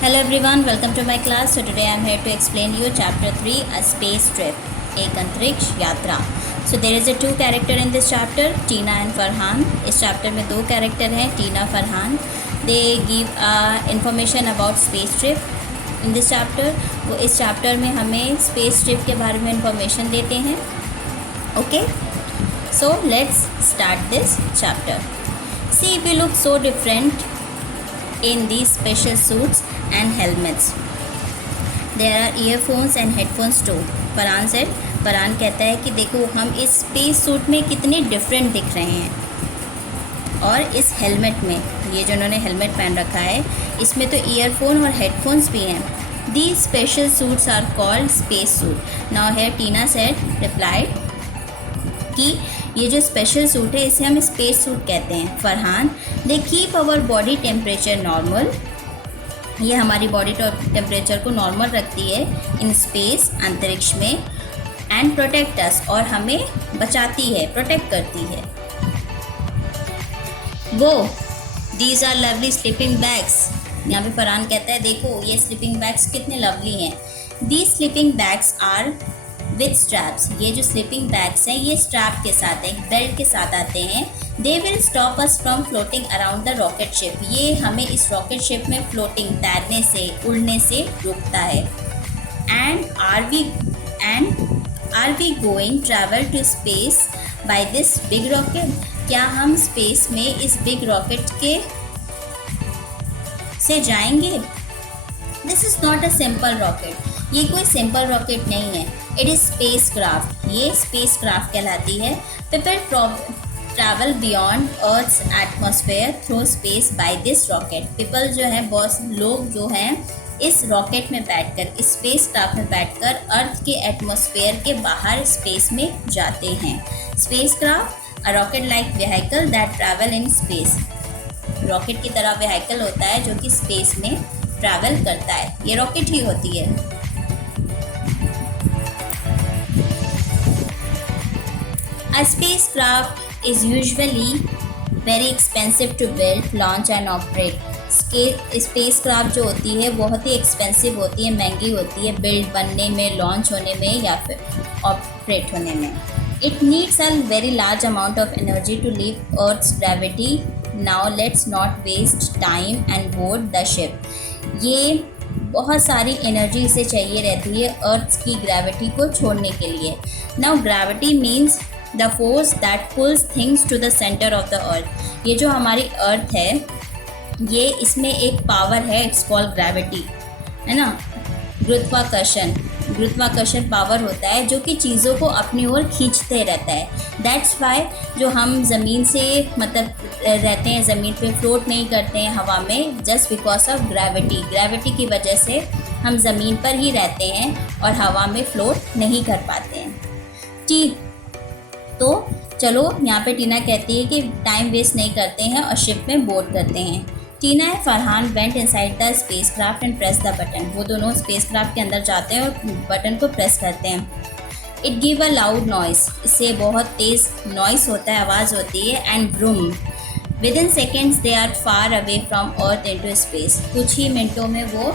Hello everyone, welcome to my class. So today I am here to explain you chapter 3, a space trip, एक अंतरिक्ष यात्रा. So there is a two character in this chapter, Tina and Farhan. इस chapter में दो character हैं, Tina, Farhan. They give information about space trip in this chapter. वो इस chapter में हमें space trip के बारे में information देते हैं. Okay, so let's start this chapter. See, we look so different in these special suits and helmets. There are earphones and headphones too. Farhan कहता है कि देखो हम इस स्पेस सूट में कितने डिफरेंट दिख रहे हैं, और इस हेलमेट में, ये जो उन्होंने हेलमेट पहन रखा है, इसमें तो ईयरफोन और हेडफोन्स भी हैं. These special suits are called space suit. Now here Tina said, replied कि ये जो स्पेशल सूट है इसे हम स्पेस सूट कहते हैं. Farhan, they keep our body temperature normal. ये हमारी बॉडी टेम्परेचर को नॉर्मल रखती है इन स्पेस, अंतरिक्ष में. एंड प्रोटेक्ट अस, और हमें बचाती है, प्रोटेक्ट करती है. वो these are lovely sleeping bags. यहाँ पे फरहान कहता है देखो ये स्लीपिंग बैग्स कितने लवली हैं. These sleeping bags are with straps. ये जो स्लीपिंग बैग्स हैं ये स्ट्रैप के साथ, एक बेल्ट के साथ आते हैं. They will stop us from floating around the rocket ship. ये हमें इस रॉकेट शिप में फ्लोटिंग, तैरने से, उड़ने से रोकता है. And are we going travel to space by this big rocket. क्या हम स्पेस में इस बिग रॉकेट के से जाएंगे? This is not a simple rocket. ये कोई सिंपल रॉकेट नहीं है. It is space craft. ये स्पेस क्राफ्ट कहलाती है. People travel beyond earth's atmosphere through space by this rocket. People जो है, बहुत लोग जो हैं, इस रॉकेट में बैठकर, इस स्पेस क्राफ्ट में बैठकर अर्थ के एटमॉस्फेयर के बाहर स्पेस में जाते हैं. Space craft a rocket like vehicle that travel in space. Rocket की तरह व्हीकल होता है जो कि स्पेस में ट्रैवल करता है. ये रॉकेट ही होती है. A spacecraft is usually very expensive to build, launch and operate. Spacecraft जो होती है बहुत ही एक्सपेंसिव होती है, महंगी होती है बिल्ड बनने में, लॉन्च होने में या फिर ऑपरेट होने में. It needs a very large amount of energy to leave Earth's gravity. Now let's not waste time and board the ship. ये बहुत सारी एनर्जी इसे चाहिए रहती है अर्थ की ग्रेविटी को छोड़ने के लिए. Now gravity means the force that pulls things to the centre of the earth. ये जो हमारी अर्थ है, ये इसमें एक पावर है, इट्स कॉल्ड ग्रेविटी, है ना. गुरुत्वाकर्षण पावर होता है जो कि चीज़ों को अपनी ओर खींचते रहता है. दैट्स वाई जो हम ज़मीन से रहते हैं, ज़मीन पे फ्लोट नहीं करते हैं हवा में, जस्ट बिकॉज ऑफ ग्रेविटी की वजह से हम ज़मीन पर ही रहते हैं और हवा में फ्लोट नहीं कर पाते हैं. ठीक, तो चलो यहाँ पे टीना कहती है कि टाइम वेस्ट नहीं करते हैं और शिप में बोर्ड करते हैं. Tina and Farhan went inside the spacecraft and press the button. वो दोनों स्पेस क्राफ्ट के अंदर जाते हैं और बटन को प्रेस करते हैं. It give a loud noise. इससे बहुत तेज़ नॉइस होता है, आवाज़ होती है. And vroom. Within seconds they are far away from earth into space. कुछ ही मिनटों में वो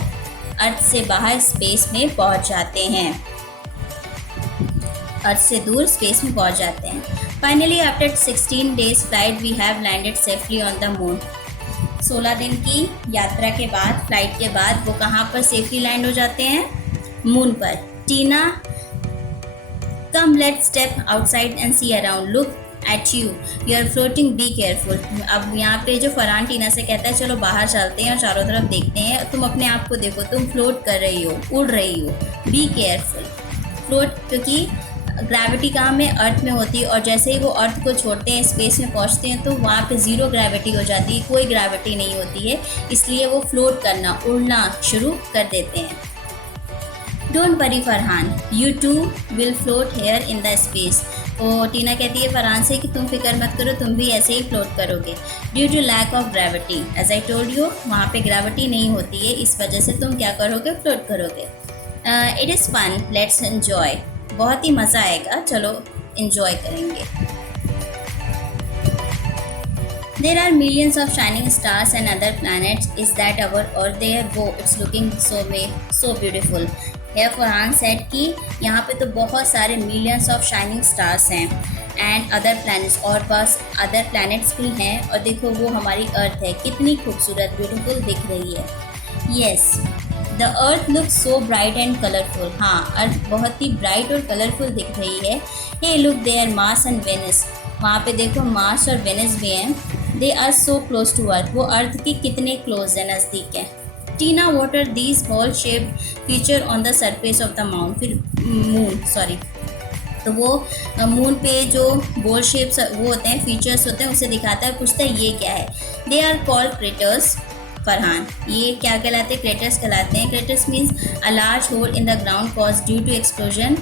अर्थ से बाहर स्पेस में पहुँच जाते हैं, अर्थ से दूर स्पेस में पहुंच जाते हैं. Finally after 16 days flight we have landed safely on the moon. 16 दिन की यात्रा के बाद, फ्लाइट के बाद, वो कहाँ पर सेफली लैंड हो जाते हैं? मून पर. Tina, come let's step outside and see around, look at you are floating, be careful. अब यहाँ पे जो फरहान टीना से कहता है चलो बाहर चलते हैं और चारों तरफ देखते हैं, तुम अपने आप को देखो, तुम फ्लोट कर रही हो, उड़ रही हो. Be careful. फ्लोट, क्योंकि ग्रेविटी कहाँ में, अर्थ में होती है, और जैसे ही वो अर्थ को छोड़ते हैं, स्पेस में पहुँचते हैं, तो वहाँ पे ज़ीरो ग्रेविटी हो जाती है, कोई ग्रेविटी नहीं होती है, इसलिए वो फ्लोट करना, उड़ना शुरू कर देते हैं. Don't worry Farhan, you too will float here in the space. तो टीना कहती है फरहान से कि तुम फिक्र मत करो, तुम भी ऐसे ही फ्लोट करोगे. Due to lack of gravity, as I told you, वहाँ पे ग्रेविटी नहीं होती है, इस वजह से तुम क्या करोगे? फ्लोट करोगे. It is fun, let's enjoy. बहुत ही मज़ा आएगा, चलो इन्जॉय करेंगे. There are millions of shining stars and other planets. Is that our Earth there? Whoa, it's looking so beautiful. Here Farhan said कि यहाँ पे तो बहुत सारे millions of shining stars हैं and other planets, और बस other planets भी हैं, और देखो वो हमारी अर्थ है, कितनी खूबसूरत ब्यूटीफुल दिख रही है. Yes, the earth looks so bright and colorful. हाँ, अर्थ बहुत ही ब्राइट और कलरफुल दिख रही है. Hey, look there, Mars and Venus. वहाँ पे देखो मार्स और वेनस भी हैं. They are so close to earth. वो अर्थ के कितने क्लोज है, नज़दीक है. Tina, what are these ball shaped feature on the surface of the mount, फिर मून, सॉरी, तो वो मून पे जो बॉल शेप्स वो होते हैं, फीचर्स होते हैं, उसे दिखाता है. पूछता है ये क्या है. They are called craters. Farhan, ये क्या कहलाते हैं? क्रेटर्स कहलाते हैं. Craters means a large hole in the ground cause due to explosion.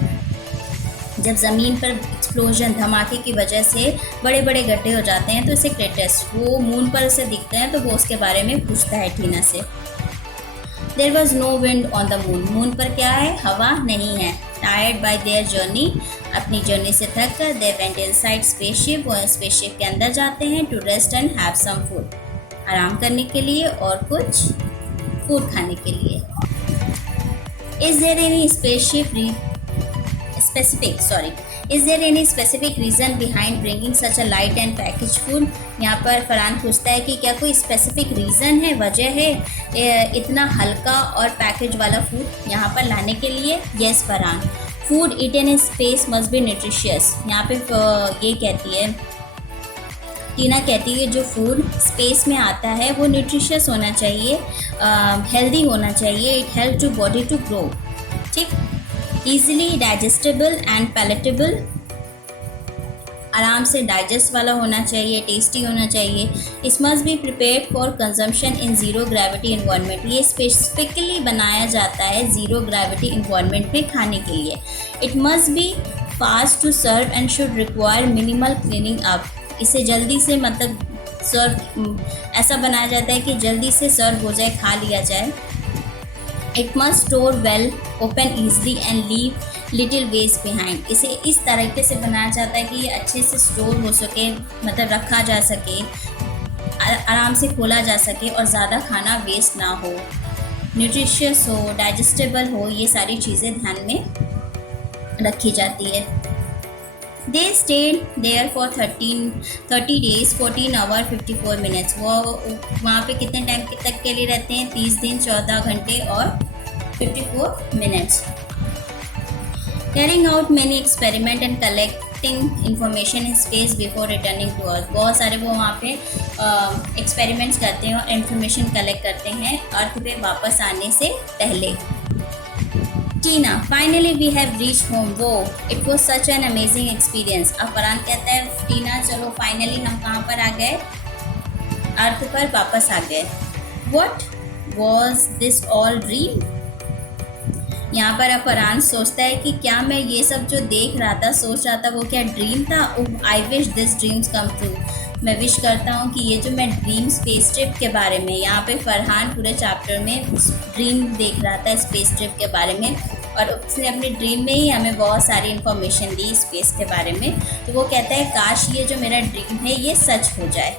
जब ज़मीन पर एक्सप्लोजन, धमाके की वजह से बड़े बड़े गड्ढे हो जाते हैं तो इसे क्रेटर्स, वो मून पर उसे दिखते हैं, तो वो उसके बारे में पूछता है टीना से. There was no wind on the moon. Moon पर क्या है? हवा नहीं है. टायर्ड बाय देयर जर्नी, अपनी जर्नी से थक कर, दे वेंट इनसाइड स्पेसशिप, वो स्पेसशिप के अंदर जाते हैं. To rest and have some food, आराम करने के लिए और कुछ फूड खाने के लिए. Is there any Is there any specific reason behind bringing such a light and packaged food? यहाँ पर फरहान पूछता है कि क्या कोई स्पेसिफिक रीज़न है, वजह है इतना हल्का और पैकेज वाला फूड यहाँ पर लाने के लिए. Yes Farhan, food eaten in space must be nutritious. यहाँ पे ये कहती है, टीना कहती है जो फूड स्पेस में आता है वो न्यूट्रिशियस होना चाहिए, हेल्दी होना चाहिए. It help to body to grow. ठीक, ईजिली डाइजेस्टेबल एंड पैलेटेबल, आराम से डाइजेस्ट वाला होना चाहिए, टेस्टी होना चाहिए. इस must be prepared for consumption in zero gravity environment. ये स्पेसिफिकली बनाया जाता है ज़ीरो ग्रेविटी इन्वायरमेंट में खाने के लिए. It must be fast to serve and should require minimal cleaning up. इसे जल्दी से मतलब सर्व ऐसा बनाया जाता है कि जल्दी से सर्व हो जाए, खा लिया जाए. It must store well, open easily and leave little waste behind. इसे इस तरीके से बनाया जाता है कि ये अच्छे से स्टोर हो सके, मतलब रखा जा सके, आराम से खोला जा सके और ज़्यादा खाना वेस्ट ना हो, न्यूट्रिशियस हो, डाइजेस्टेबल हो. ये सारी चीज़ें ध्यान में रखी जाती है. They stayed there for 30 days 14 hours 54 minutes. वो वहाँ पे कितने टाइम तक के लिए रहते हैं? 30 दिन 14 घंटे और 54 minutes. Carrying out many experiment and collecting information in space before returning to Earth. बहुत सारे वो वहाँ पे एक्सपेरिमेंट्स करते हैं और इन्फॉर्मेशन कलेक्ट करते हैं अर्थ पे वापस आने से पहले. Tina, finally we have reach home. वो it was such an amazing experience. अब फरहान कहता है टीना चलो फाइनली हम कहाँ पर आ गए? अर्थ पर वापस आ गए. What was this all dream? यहाँ पर अब फरहान सोचता है कि क्या मैं ये सब जो देख रहा था, सोच रहा था, वो क्या ड्रीम था? I wish this dreams come true. मैं विश करता हूँ कि ये जो मैं ड्रीम स्पेस ट्रिप के बारे में, यहाँ पे फरहान पूरे चैप्टर में ड्रीम देख रहा था स्पेस ट्रिप के बारे में, और उसने अपने ड्रीम में ही हमें बहुत सारी इन्फॉर्मेशन दी स्पेस के बारे में. तो वो कहता है काश ये जो मेरा ड्रीम है ये सच हो जाए.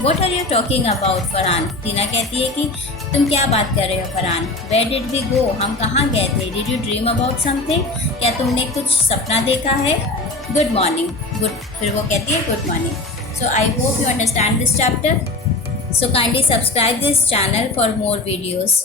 What are you talking about Farhan? Tina कहती है कि तुम क्या बात कर रहे हो Farhan? Where did we go? हम कहाँ गए थे? Did you dream about something? क्या तुमने कुछ सपना देखा है? Good morning. गुड, फिर वो कहती है good morning. So I hope you understand this chapter. So kindly subscribe this channel for more videos.